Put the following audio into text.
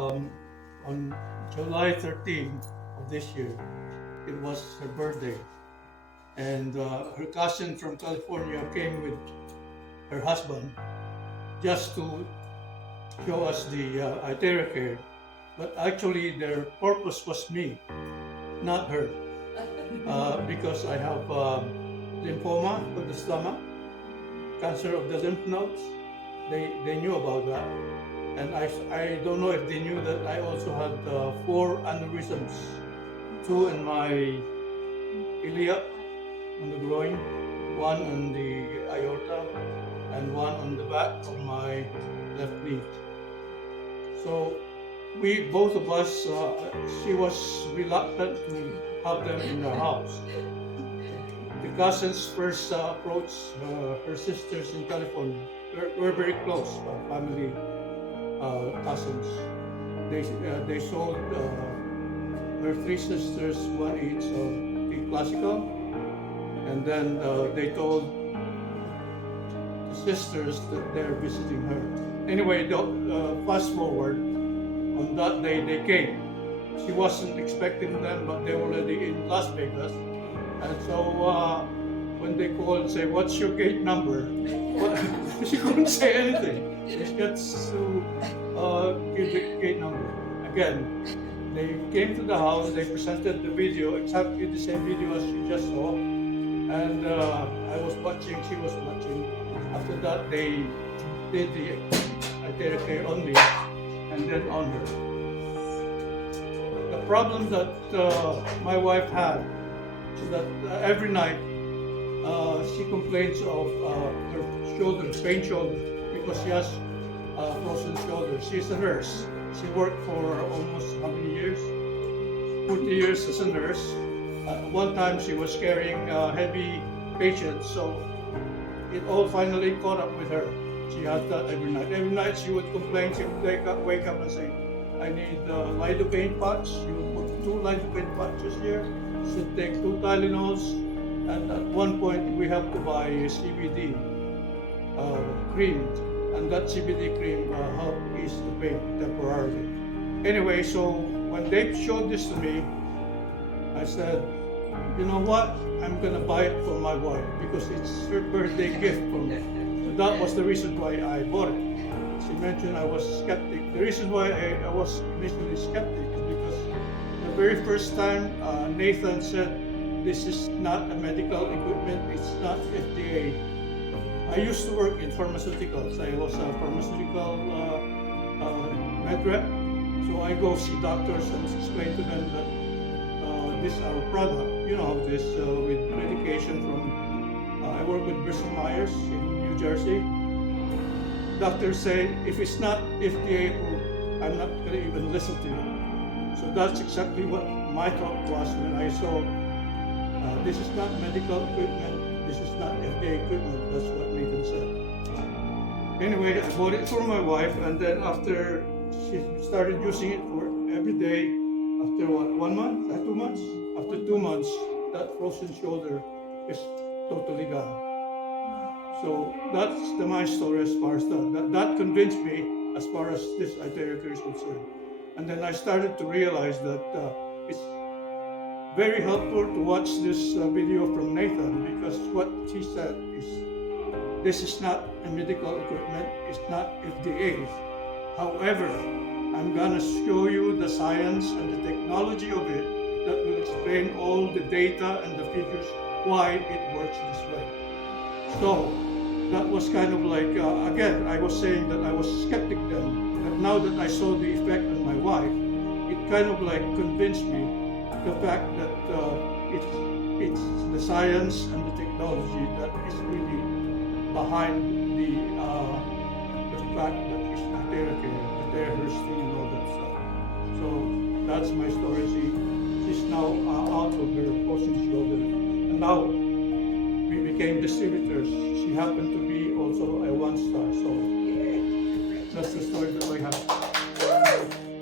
on July 13 of this year, it was her birthday. And her cousin from California came with her husband just to show us the Itera-Care. But actually, their purpose was me, not her, because I have lymphoma of the stomach, cancer of the lymph nodes. They knew about that. And I don't know if they knew that I also had 4 aneurysms, 2 in my iliac, on the groin, 1 on the aorta, and 1 on the back of my left knee. So both of us, she was reluctant to have them in our house. The cousins first approached her sisters in California. We're very close, family cousins. They sold her 3 sisters 1 each of the classical, and then they told the sisters that they're visiting her. Anyway, fast forward, on that day they came. She wasn't expecting them, but they were already in Las Vegas. And so when they called and say, "What's your gate number?" She couldn't say anything. She gets to give the gate number. Again, they came to the house, they presented the video, exactly the same video as you just saw. And I was watching, she was watching. After that, they did the Itera-Care on me and then on her. The problem that my wife had is that every night she complains of her shoulder, pain shoulder, because she has frozen shoulder. She's a nurse. She worked for almost how many years? 40 years as a nurse. One time she was carrying heavy patients, so it all finally caught up with her. She had that every night. Every night she would complain. She would wake up and say, "I need lidocaine patch." She would put 2 lidocaine patches here. She'd take 2 Tylenols, and at one point we have to buy a CBD cream, and that CBD cream helped ease the pain temporarily. Anyway, so when they showed this to me, I said, "You know what? I'm gonna buy it for my wife because it's her birthday gift for me." So that was the reason why I bought it. She mentioned I was skeptic. The reason why I was initially skeptic is because the very first time Nathan said, "This is not a medical equipment, it's not FDA." I used to work in pharmaceuticals. I was a pharmaceutical med rep. So I go see doctors and explain to them that this is our product. You know this with medication from, I work with Bristol Myers in New Jersey. Doctors say, if it's not FDA approved, I'm not going to even listen to you. So that's exactly what my thought was when I saw this is not medical equipment, this is not FDA equipment. That's what Nathan said. Anyway, I bought it for my wife, and then after she started using it for every day, after 1 month, 2 months? After 2 months, that frozen shoulder is totally gone. So that's my story as far as that. That convinced me as far as this Itera-Care is concerned. And then I started to realize that it's very helpful to watch this video from Nathan, because what he said is, this is not a medical equipment, it's not FDA. However, I'm gonna show you the science and the technology of it that will explain all the data and the figures why it works this way. So that was kind of like, again, I was saying that I was skeptic then, but now that I saw the effect on my wife, it kind of like convinced me the fact that it's the science and the technology that is really behind the fact that it's Itera-Care, Itera-Care, and all that stuff. So that's my story. She's now out of her frozen shoulder, and now we became distributors. She happened to be also a 1-star, so that's the story that I have.